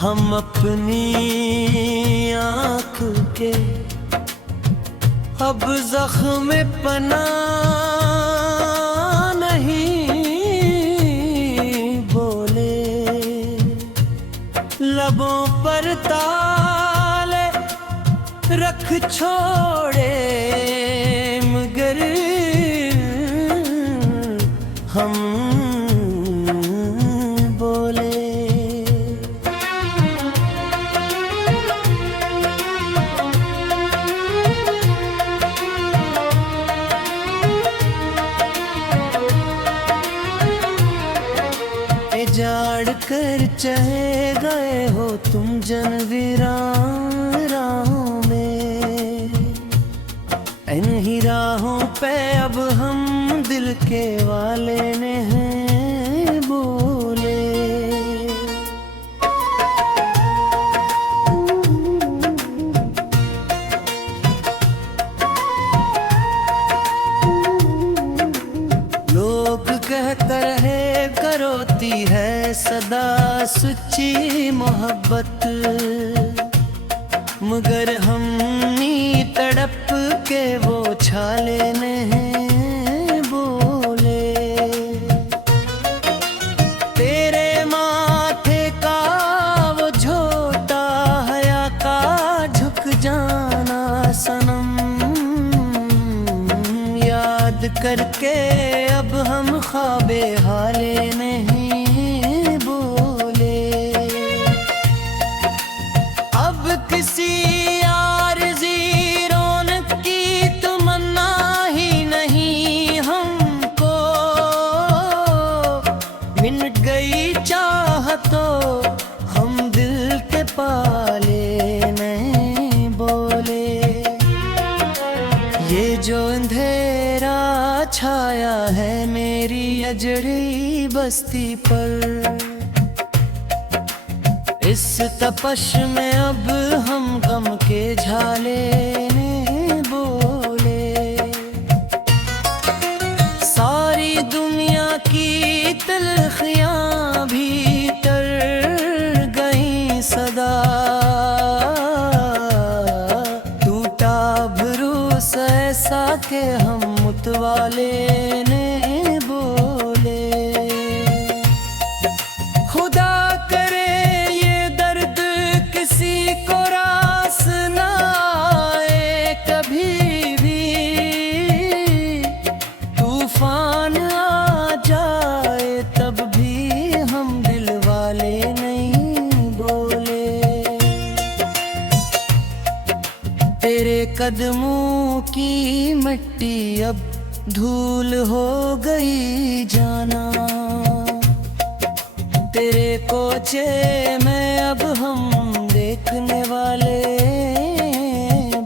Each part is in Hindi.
हम अपनी आँख के अब जख्म पना नहीं बोले, लबों पर ताले रख छोड़े मगर हम बोले। जाड़ कर चले गए हो तुम जन वीरान राहों में, इन्हीं राहों पे अब हम दिल के वाले ने हैं बोले। लोग कहते रहे करोती है सदा सच्ची मोहब्बत, मगर हमनी तड़प के वो छाले नहीं बोले। तेरे माथे का वो झोटा हया का झुक जाना सनम, याद करके अब हम ख्वाबे हाले नहीं बोले। अब किसी आरज़ी रौनक की तमन्ना ही नहीं हमको, मिट गई चाहतों हम दिल के पाले नहीं बोले। ये जो अंधेरा छाया है मेरी अजड़ी बस्ती पर, इस तपश में अब हम गम के झाले ने बोले। सारी दुनिया की तलखियां भीतर गई सदा, टूटा भरोस ऐसा के हम मुतवाले ने बोले। खुदा करे ये दर्द किसी को रास ना आए कभी भी, तूफान आ जाए तब भी हम दिल वाले नहीं बोले। तेरे कदमों की मिट्टी अब धूल हो गई जाना, तेरे कोचे में अब हम देखने वाले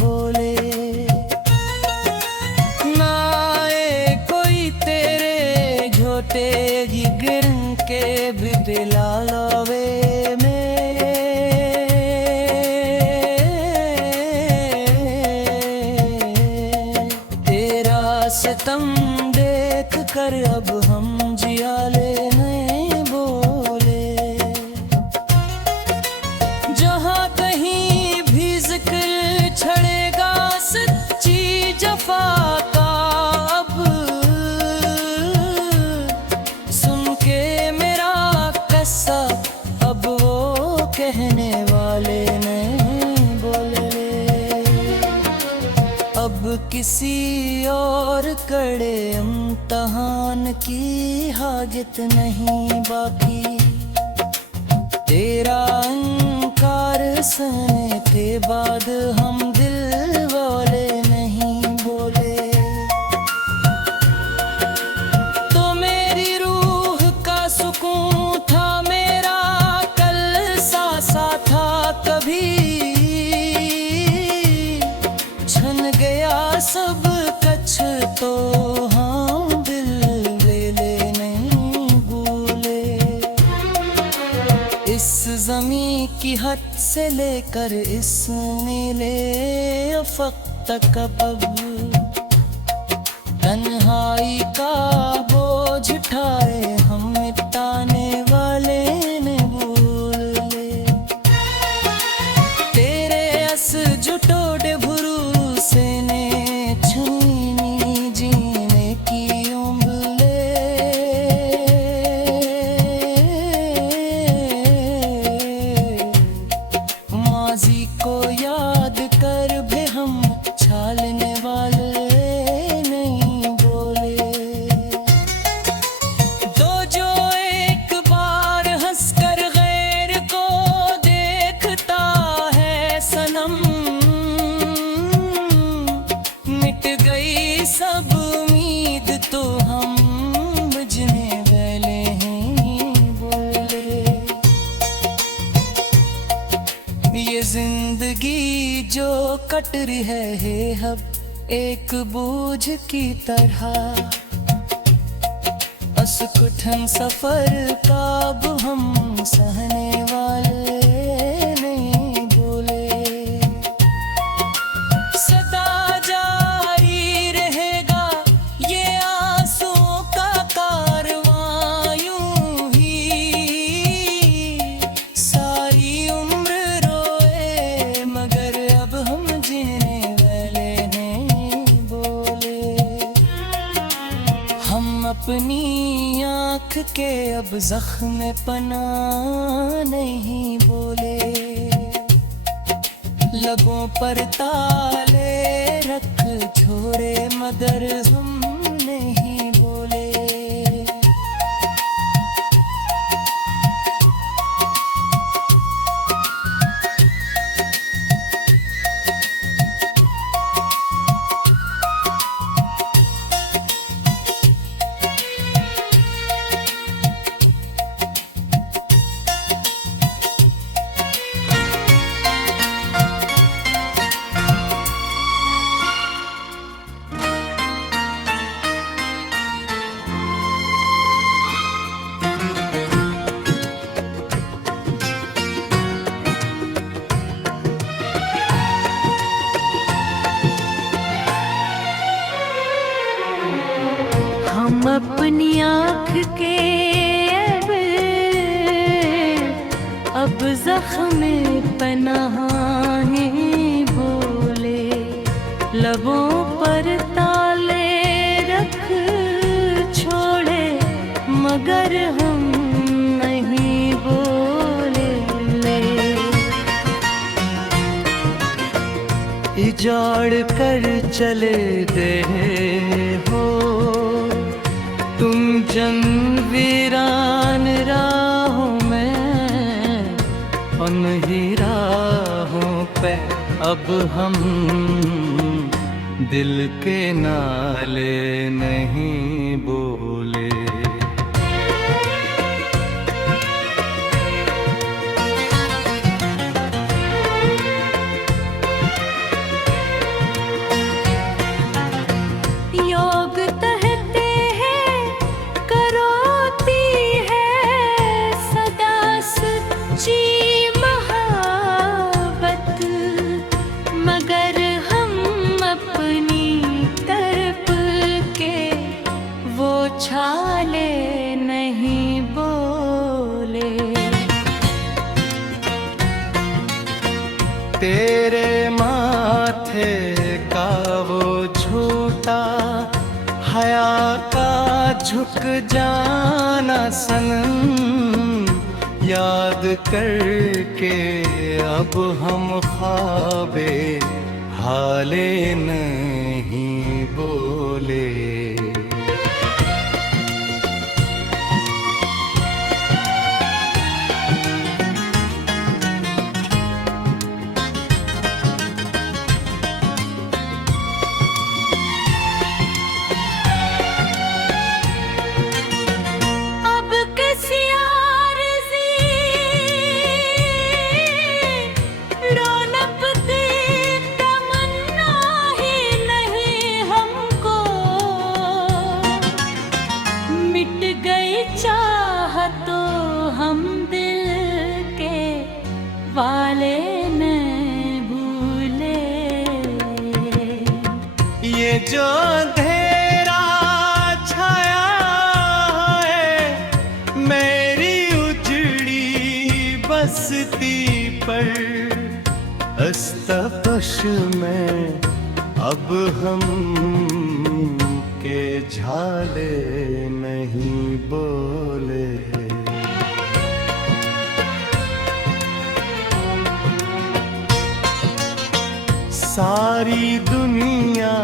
बोले। ना आए कोई तेरे झोटे जिगर के भी दिला लावे में, सितम देख कर अब हम जियाले नहीं बोले। जहाँ कहीं भी जिक्र छड़ेगा सच्ची जफा का, अब सुन के मेरा किस्सा अब वो कहने वाले नहीं बोले। अब किसी और कड़े इम्तहान की हाजत नहीं बाकी, तेरा इनकार सहने के बाद हम दिल वाले नहीं बोले। तो मेरी रूह का सुकून था मेरा कल सा था कभी, छन गया सब कछ तो हम दिल ले नहीं भूले। इस ज़मीं की हद से लेकर इस नीले अफ़क़ तक अब तन्हाई का बोझ उठाए हम मिटाने वाले ने भूल ले। जो कट रही है अब एक बूझ की तरह। असकुठन सफर का अब हम सहने वाले नहीं बोले। सदा जारी रहेगा ये आंसुओं का कारवां यूं ही। सारी उम्र रोए मगर अब हम जीने वाले नहीं बोले। हम अपनी आँख के अब जख्म पना नहीं बोले। लबों पर ताले रख छोड़े मगर हम नहीं बोले। हम अपनी आँख के अब जख्म पनाह नहीं बोले। लबों पर ताले रख छोड़े मगर हम नहीं बोले। इजाड़ कर चले गए हो तुम जंग वीरान राहों में। उन ही राहों पे अब हम दिल के नाले नहीं बोले। योग कहते हैं करोती है सदा सच्ची महाबत। मगर हम अपनी तरफ के वो छाले नहीं बोले। तेरे माथे का वो झूठा हया का झुक जाना सनम याद करके अब हम ख्वाबे हाले नहीं बोले। अब किसी आरज़ी रौनक की तमन्ना ही नहीं हमको। मिट गई चाहत तो हम दिल के वाले न भूले। ये जो अंधेरा छाया है मेरी उजड़ी बस्ती पर। अस्तबश में अब हम के झाले नहीं बोले। सारी दुनिया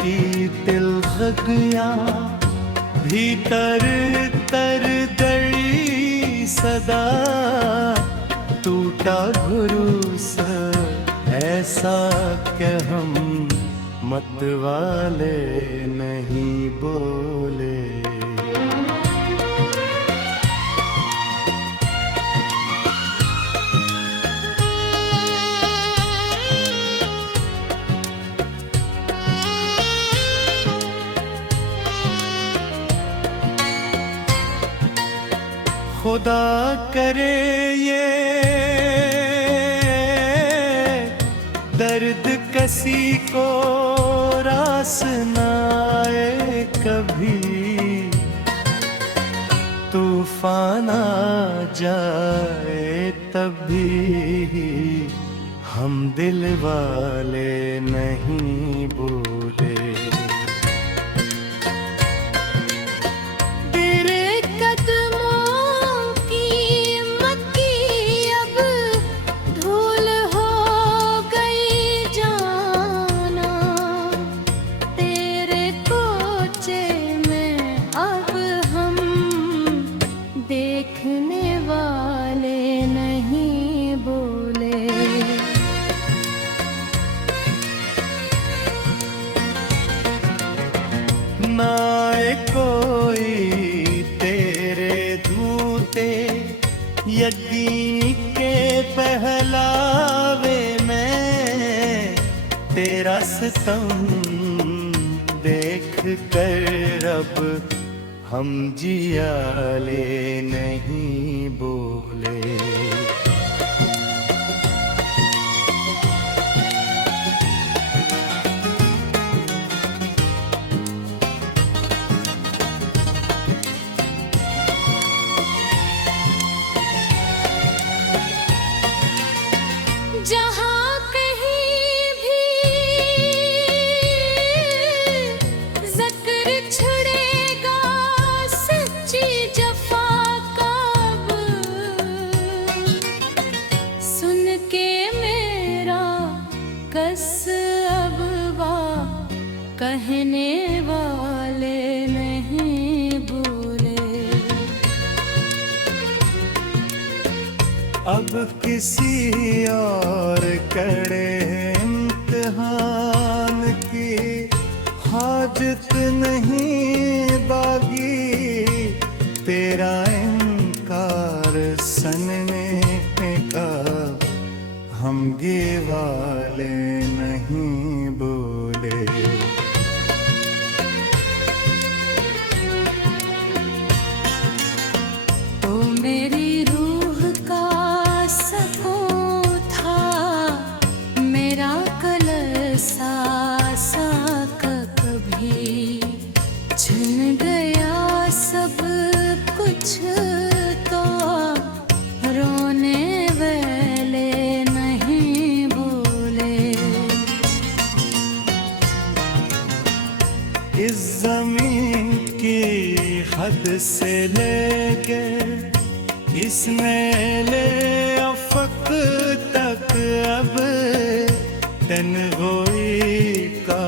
की तिलखियाँ भीतर तर गई सदा। टूटा भरोसा ऐसा कि हम मतवाले नहीं बोले। खुदा करे ये दर्द किसी को रास ना आए कभी, तूफान आ जाए तभी हम दिल वाले नहीं भूले। तेरे कदमों की मक्की अब धूल हो गई जाना, तेरे कोचे में अब हम देखने वाले नहीं बोले। ना आए कोई तेरे धूते यकीन के पहलावे में, तेरा सितम देख कर अब हम जियाले नहीं बोले। जहाँ कहीं भी ज़िक्र छुड़ेगा सच्ची जफ़ा का अब, सुन के मेरा कस अब वा कहने वाले नहीं भूले। अब किसी और कड़े इम्तिहान की हाजत नहीं बागी, तेरा इनकार सनने का हम ये वाले नहीं बोले। तो मेरी रूह का सकून था, मेरा कलसा सा कभी छिन गया सब कुछ, तो रोने वाले नहीं बोले। इस ज़मीन की हद से लेके इस मेले अफ़क़ तक अब तन्हाई का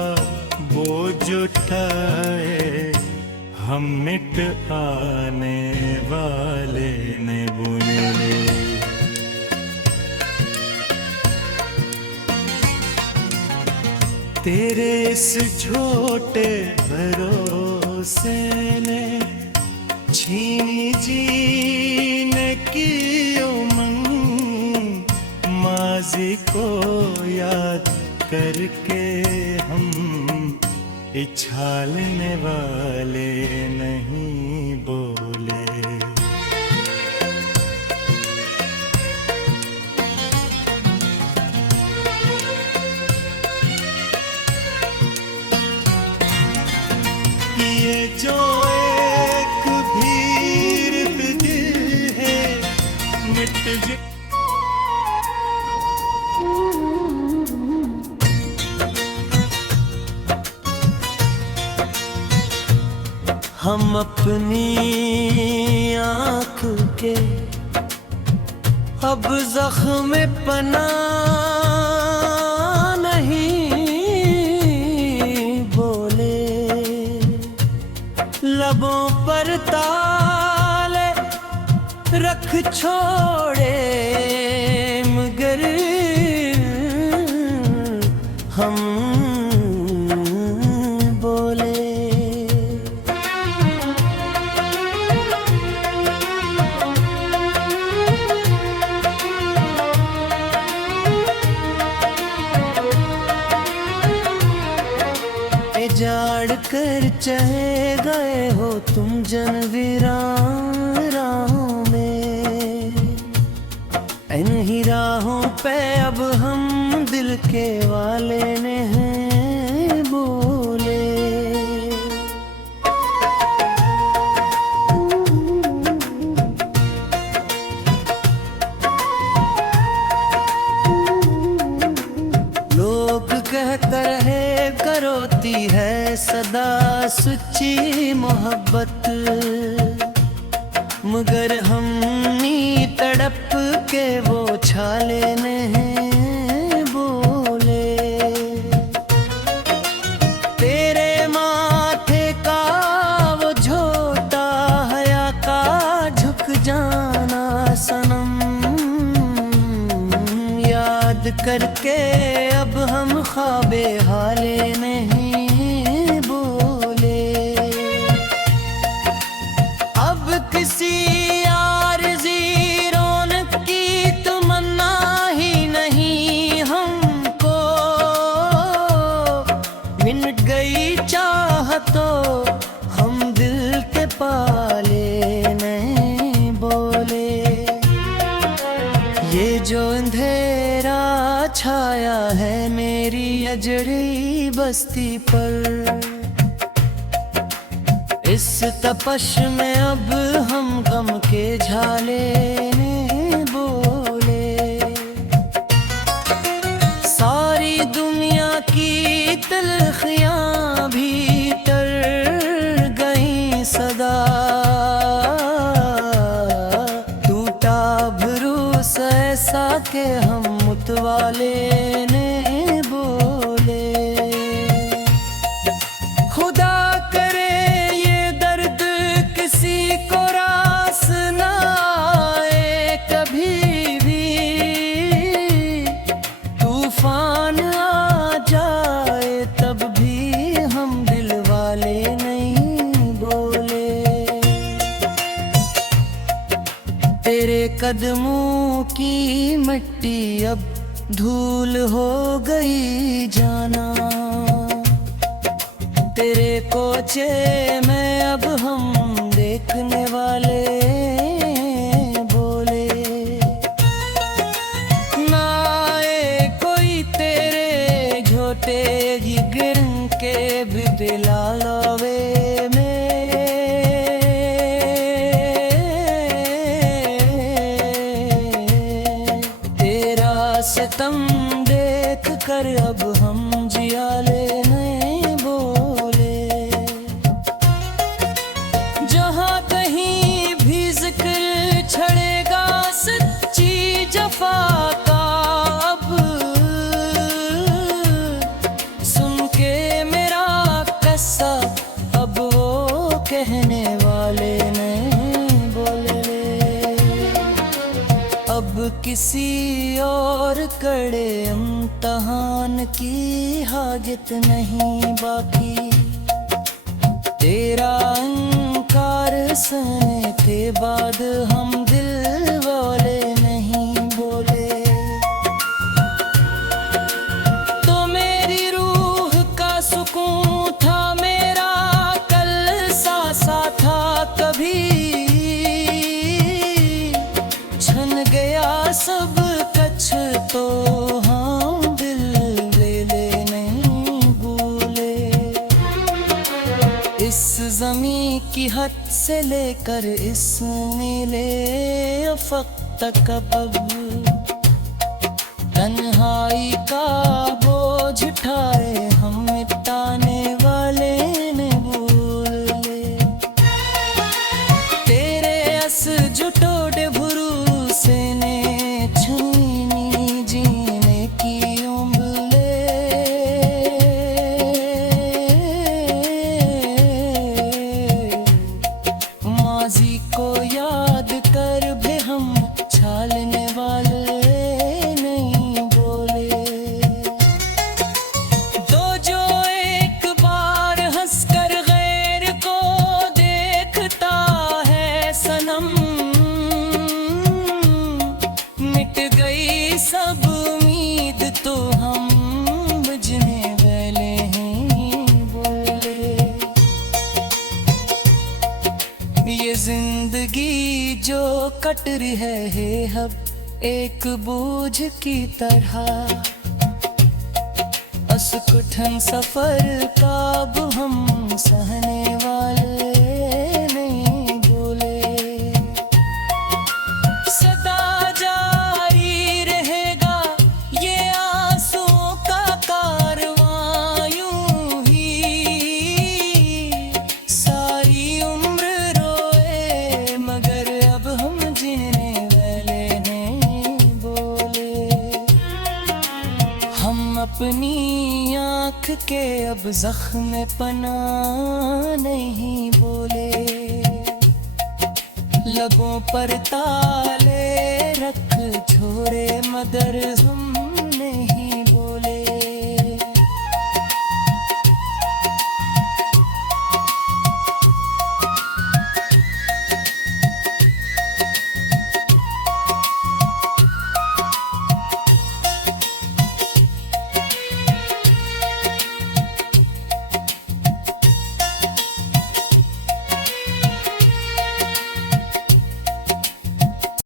बोझ उठाए हम मिट आने वाले ने बोले। तेरे इस छोटे भरोसे ने छीनी जीने की उमंग, माज़ी को याद करके हम इछालने वाले नहीं बोले। ये जो एक भीड़ दिल है मिट ज हम अपनी आँख के अब जख्म पना नहीं बोले, लबों पर ताले रख छोड़े मगर हम बोले। जाड़ कर चले गए हो तुम जनवीरां राहों में, के वाले ने हैं बोले। लोग कहते रहे करोती है सदा सच्ची मोहब्बत, मगर हमनी तड़प के वो छाले नहीं बोले। तेरे माथे का वो झोटा हया का झुक जाना सनम, याद करके अब हम ख्वाबे हाले नहीं बोले। अब किसी आरज़ी रौनक की तमन्ना ही नहीं हमको, मिट गई चाहतों हम दिल के पाले नहीं बोले। ये जो अंधेरा छाया है मेरी अजड़ी बस्ती पर, इस तपश में अब हम गम के झाले ने बोले। सारी दुनिया की तलखियां भी तर गई सदा, टूटा भरोस ऐसा के हम मुतवाले ने बोले। खुदा करे ये दर्द किसी को रास न आए कभी भी, तूफान आ जाए तब भी हम दिल वाले नहीं बोले। तेरे कदमों की मिट्टी अब धूल हो गई जाना, तेरे कोचे में अब हम देखने वाले बोले। ना आए कोई तेरे झोटे गिर के भी दिला लवे में, तेरा सितम देख कर अब हम जियाले नहीं बोले। जहाँ कहीं भी जिक्र छड़ेगा सच्ची जफा का, अब सुन के मेरा कस्सा अब वो कहने वाले नहीं बोले। अब किसी और कड़े इम्तहान की हाजत नहीं बाकी, तेरा इनकार सहने के बाद हम दिल वाले नहीं बोले। तो मेरी रूह का सुकून था मेरा कल सा था कभी, छन गया सब कछ तो हम दिल ले नहीं भूले। इस ज़मीं की हद से लेकर इस नीले अफ़क़ तक अब तन्हाई का बोझ उठाए हम मिटाने वाले ने भूले। तेरे अस जुटोड़े भरोसे ने छीनी जीने की उम्र, माजी को याद कर भी हम छालने वाले नहीं बोले। तो जो एक बार हंसकर गैर को देखता है सनम, मिट गई सब उम्मीद तो हम बुझने वाले हैं बोले। ये जिंदगी जो कट रही है अब एक बोझ की तरह, बस कठिन सफर का अब हम सहने वाले नहीं बोले। सदा जारी रहेगा ये आंसुओं का कारवां यूं ही, सारी उम्र रोए मगर अब हम जीने वाले नहीं बोले। हम अपनी आँख के अब जख्म पना नहीं बोले। लगों पर ताले रख छोड़े मगर हम